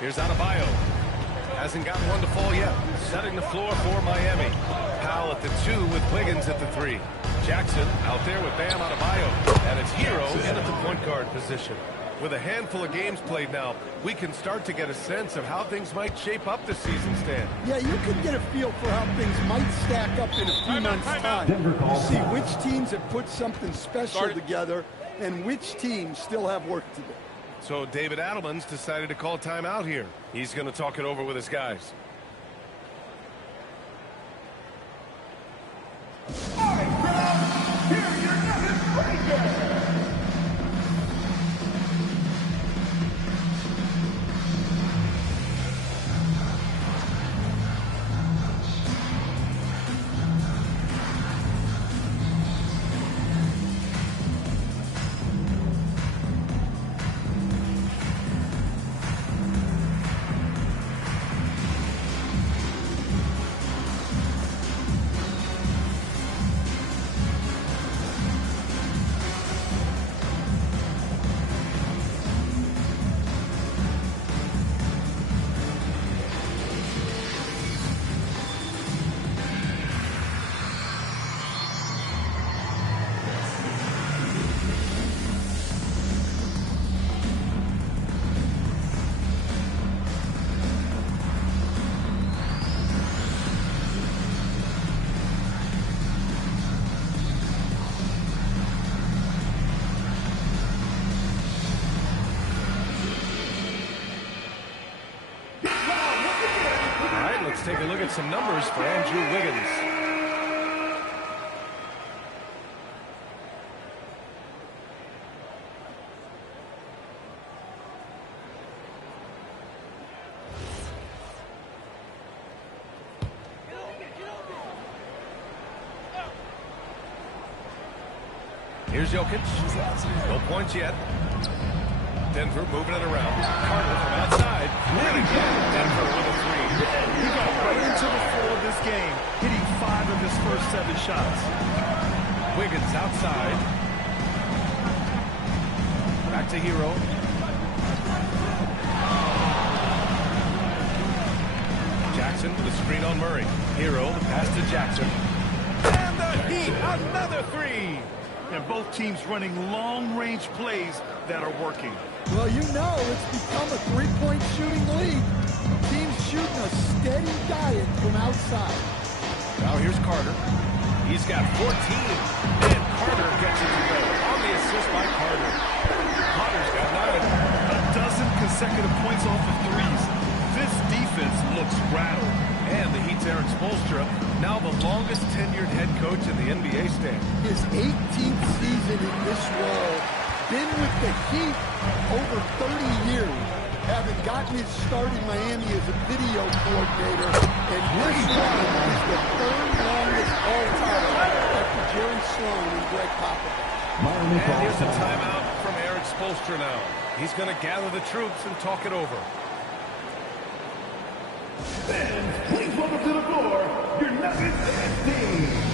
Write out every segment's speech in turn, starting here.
Here's Adebayo. Hasn't got one to fall yet. Setting the floor for Miami. Powell at the 2 with Wiggins at the 3. Jackson out there with Bam Adebayo. And it's Hero in at the point guard position. With a handful of games played now, we can start to get a sense of how things might shape up this season, Stan. Yeah, you can get a feel for how things might stack up in a few months' time. You see which teams have put something special together and which teams still have work to do. So David Adelman's decided to call timeout here. He's going to talk it over with his guys. All right, crowd, here are your nuggets right there. Take a look at some numbers for Andrew Wiggins. Here's Jokic. No points yet. Denver moving it around. Carter from outside. And again, Denver with a 3. He got right into the flow of this game, hitting 5 of his first 7 shots. Wiggins outside. Back to Hero. Jackson with a screen on Murray. Hero, the pass to Jackson. And the Heat, another 3. And both teams running long-range plays that are working. Well, you know it's become a three-point shooting league. Teams shooting a steady diet from outside. Now here's Carter. He's got 14. And Carter gets it to go. On the assist by Carter. Carter's got 9. A dozen consecutive points off of threes. This defense looks rattled. And the Heat's Eric Spoelstra, now the longest tenured head coach in the NBA stand. His 18th season in this role. Been with the Heat over 30 years. Having gotten his start in Miami as a video coordinator. And this one is the third longest all-time after Jerry Sloan and Greg Popovich. And here's a timeout from Eric Spoelstra now. He's going to gather the troops and talk it over. And please welcome to the floor, your Nuggets team.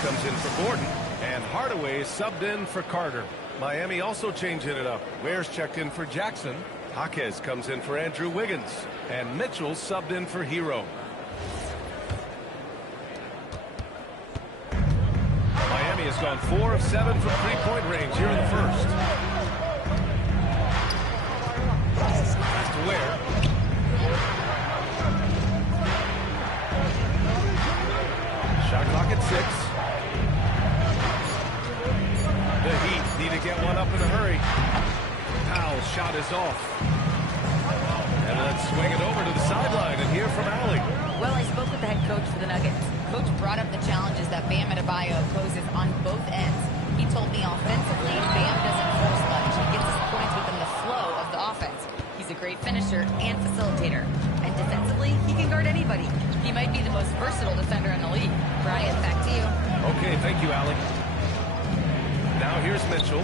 Comes in for Gordon, and Hardaway is subbed in for Carter. Miami also changing it up. Ware's checked in for Jackson. Jaquez comes in for Andrew Wiggins, and Mitchell subbed in for Hero. Miami has gone 4 of 7 from three-point range here in the first. Pass to Ware. Shot clock at 6. The Heat need to get one up in a hurry. Powell's shot is off. And let's swing it over to the sideline and hear from Allie. Well, I spoke with the head coach for the Nuggets. Coach brought up the challenges that Bam Adebayo poses on both ends. He told me offensively, Bam doesn't force much. He gets his points within the flow of the offense. He's a great finisher and facilitator. And defensively, he can guard anybody. He might be the most versatile defender in the league. Brian, back to you. Okay, thank you, Allie. Now here's Mitchell.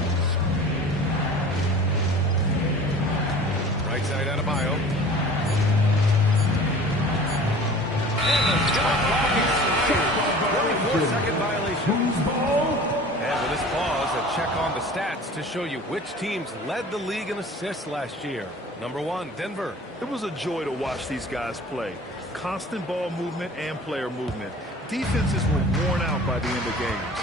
Right side Adebayo. And the shot clock expired. 24-second violation. And with this pause, a check on the stats to show you which teams led the league in assists last year. Number 1, Denver. It was a joy to watch these guys play. Constant ball movement and player movement. Defenses were worn out by the end of games.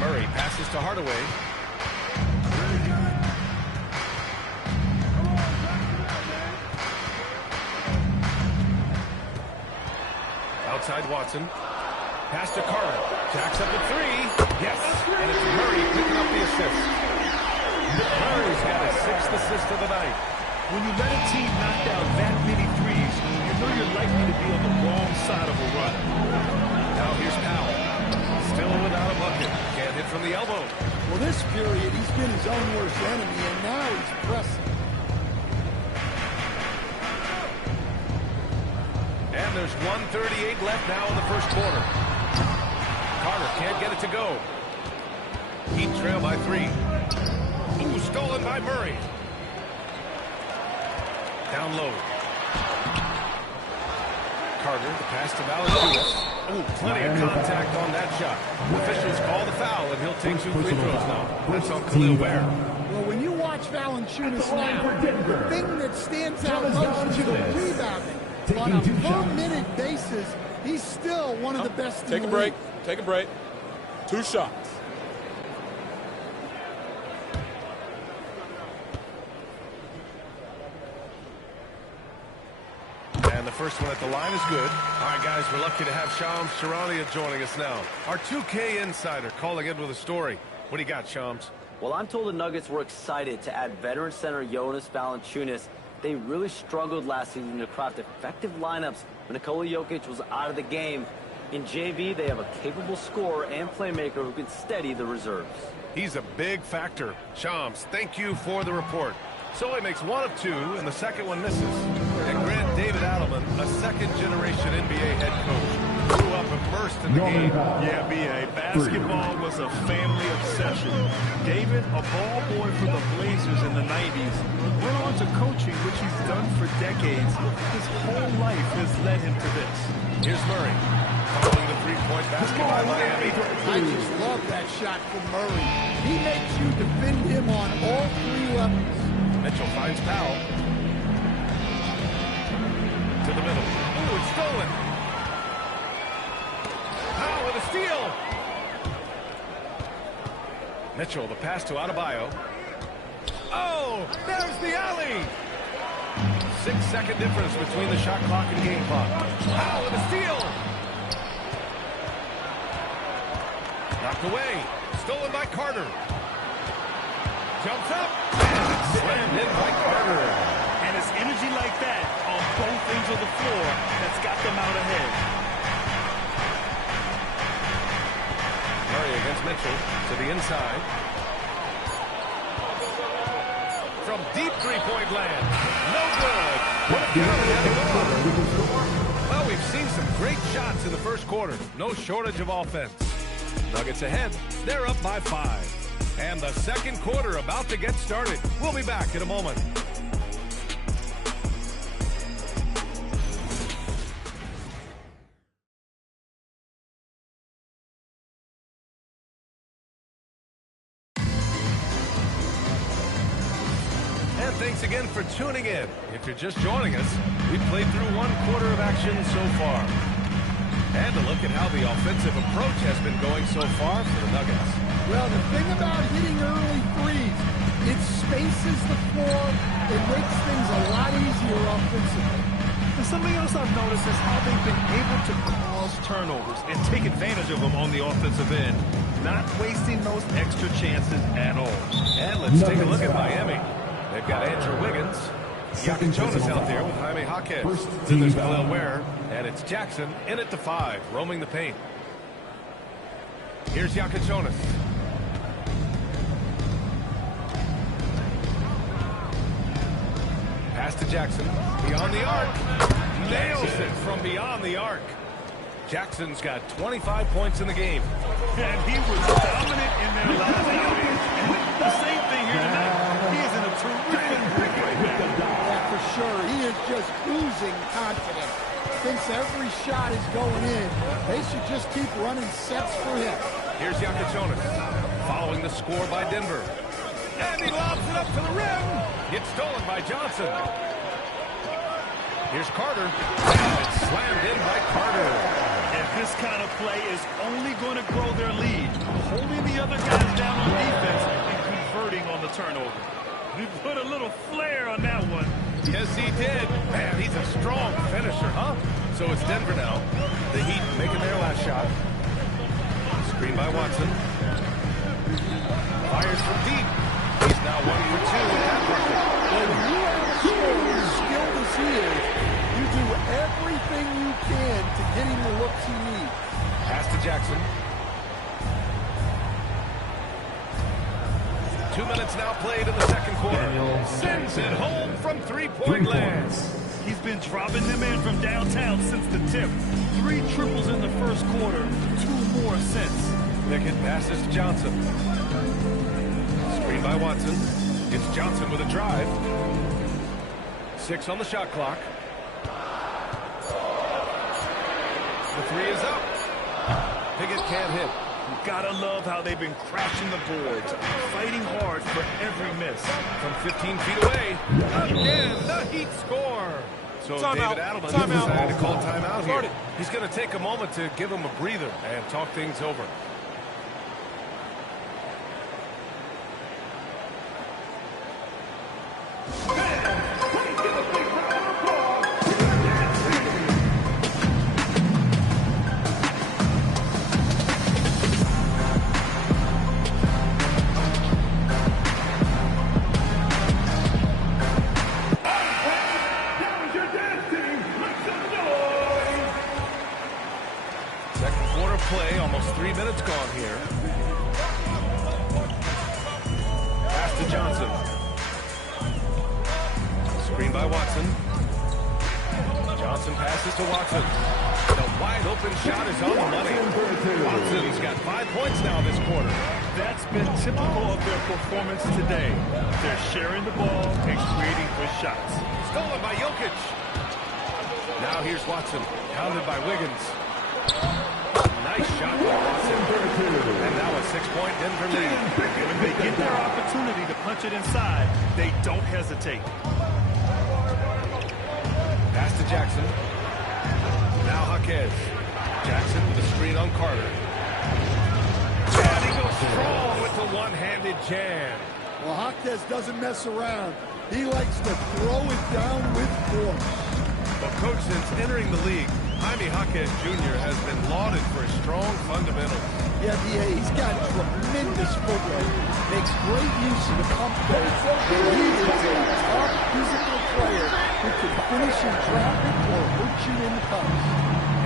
Murray passes to Hardaway. Outside Watson. Pass to Carter. Jacks up a 3. Yes. And it's Murray picking up the assist. Murray's got his 6th assist of the night. When you let a team knock down that many threes, you know you're likely to be on the wrong side of a run. Now here's Powell. Still without a bucket. Can't hit from the elbow. Well, this period, he's been his own worst enemy, and now he's pressing. And there's 1:38 left now in the first quarter. Carter can't get it to go. Heat trail by 3. Ooh, stolen by Murray. Down low. Carter, the pass to Valanciunas. Ooh, plenty of contact on that shot. Officials call the foul, and he'll take 2 free throws now. That's on Khalil Ware. Well, when you watch Valanciunas now, the thing that stands out most is the rebounding. On a per-minute basis, he's still one of the best in the league. Take a break. Take a break. 2 shots. And the first one at the line is good. All right, guys, we're lucky to have Shams Charania joining us now. Our 2K insider calling in with a story. What do you got, Shams? Well, I'm told the Nuggets were excited to add veteran center Jonas Valanciunas. They really struggled last season to craft effective lineups when Nikola Jokic was out of the game. In JV, they have a capable scorer and playmaker who can steady the reserves. He's a big factor. Shams, thank you for the report. So he makes 1 of 2, and the second one misses. And Grant David Adelman, a second-generation NBA head coach, grew up immersed in the game. Yeah, B.A. Basketball was a family obsession. David, a ball boy for the Blazers in the 90s, went on to coaching, which he's done for decades. His whole life has led him to this. Here's Murray. Following the three-point basket by Miami. I just love that shot from Murray. He makes you defend him on all 3 levels. Mitchell finds Powell. To the middle. Ooh, it's stolen. Powell with a steal. Mitchell, the pass to Adebayo. Oh, there's the alley. 6-second difference between the shot clock and game clock. Powell with a steal. Knocked away. Stolen by Carter. Jumps up. Slammed in by Carter. And it's energy like that on both ends of the floor that's got them out ahead. Murray against Mitchell to the inside. From deep three-point land. No good. Well, we've seen some great shots in the first quarter. No shortage of offense. Nuggets ahead. They're up by 5. And the second quarter about to get started. We'll be back in a moment. And thanks again for tuning in. If you're just joining us, we've played through 1 quarter of action so far. And to look at how the offensive approach has been going so far for the Nuggets. Well, the thing about hitting early threes, it spaces the floor. It makes things a lot easier offensively. And something else I've noticed is how they've been able to cause turnovers and take advantage of them on the offensive end, not wasting those extra chances at all. And let's take a look at Miami. They've got Andrew Wiggins. Yakin Jonas out there with Jaime Jaquez. Then there's Khalil Ware, and it's Jackson in at the 5, roaming the paint. Here's Yakin Jonas. Pass to Jackson. Beyond the arc. Nails it from beyond the arc. Jackson's got 25 points in the game. And he was dominant in their last outing. And the same thing here tonight. He is in a terrific break right now. Yeah, for sure. He is just oozing confidence. Thinks every shot is going in. They should just keep running sets for him. Here's Yakin Jonas. Following the score by Denver. And he lobs it up to the rim. Gets stolen by Johnson. Here's Carter. And it's slammed in by Carter. And this kind of play is only going to grow their lead. Holding the other guys down on defense and converting on the turnover. He put a little flair on that one. Yes, he did. Man, he's a strong finisher, huh? So it's Denver now. The Heat making their last shot. Screen by Watson. Fires from deep. He's now 1 for 2 with that bucket. Well, when you have a scorer as skilled as he is, you do everything you can to get him the looks he needs. Pass to Jackson. 2 minutes now played in the second quarter. Sends it home from three-point land. He's been dropping them in from downtown since the tip. 3 triples in the first quarter, 2 more since. Pickett passes to Johnson. Screen by Watson. It's Johnson with a drive. 6 on the shot clock. The 3 is up. Pickett can't hit. You gotta love how they've been crashing the boards, fighting hard for every miss. From 15 feet away, again, the Heat score. So David Adelman decided to call timeout here. He's going to take a moment to give him a breather and talk things over. Play, almost 3 minutes gone here. Pass to Johnson. Screen by Watson. Johnson passes to Watson. The wide open shot is on the money. Watson's got 5 points now this quarter. That's been typical of their performance today. They're sharing the ball and creating good shots. Stolen by Jokic. Now here's Watson, pounded by Wiggins. Nice shot by Watson. And now a 6-point Denver lead. When they get their opportunity to punch it inside, they don't hesitate. Pass to Jackson. Now Jaquez. Jackson with a screen on Carter. And he goes strong with the one-handed jam. Well, Jaquez doesn't mess around. He likes to throw it down with force. Well, Coach, since entering the league, Jaime Jaquez Jr. has been lauded for his strong fundamentals. Yeah, he's got tremendous footwork, makes great use of the pump fake, and he is a tough physical player who can finish in traffic or hurt you in the post.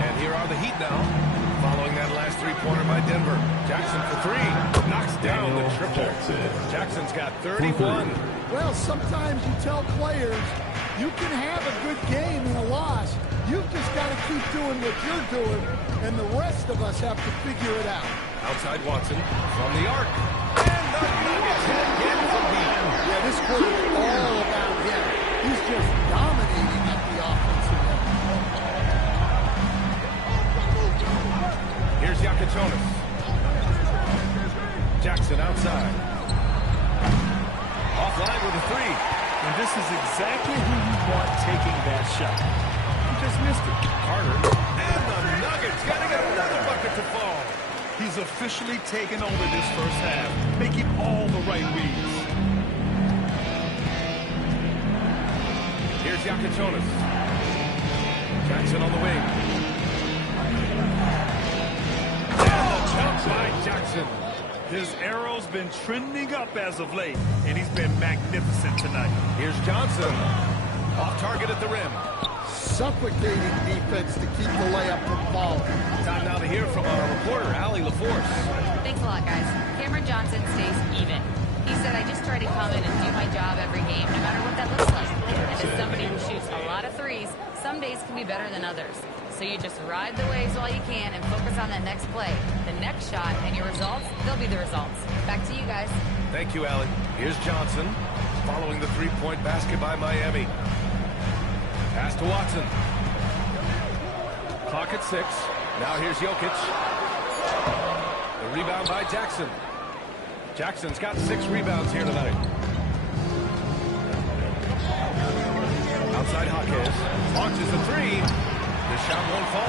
And here are the Heat now, following that last three-pointer by Denver. Jackson for 3, knocks down the triple. Jackson's got 31. Well, sometimes you tell players you can have a good game and a loss. You've just got to keep doing what you're doing, and the rest of us have to figure it out. Outside Watson from the arc. And the Nuggets hit again from deep. Yeah, this quarter is all about him. He's just dominating at the offensive end. Here's Yakin Jonas. Jackson outside. Offline with a 3. And this is exactly who you want taking that shot. He just missed it. Carter. And the Nuggets got has officially taken over this first half, making all the right reads. Here's Yakitonis. Jackson on the wing. And the jump by Jackson. His arrow's been trending up as of late, and he's been magnificent tonight. Here's Johnson. Off target at the rim. Suffocating defense to keep the layup from falling. Time now to hear from our reporter, Allie LaForce. Thanks a lot, guys. Cameron Johnson stays even. He said, I just try to come in and do my job every game, no matter what that looks like. And as somebody who shoots a lot of threes, some days can be better than others. So you just ride the waves while you can and focus on that next play. The next shot and your results, they'll be the results. Back to you guys. Thank you, Allie. Here's Johnson following the three-point basket by Miami. Pass to Watson. Clock at 6. Now here's Jokic. The rebound by Jackson. Jackson's got 6 rebounds here tonight. Outside Jaquez. Launches the 3. The shot won't fall.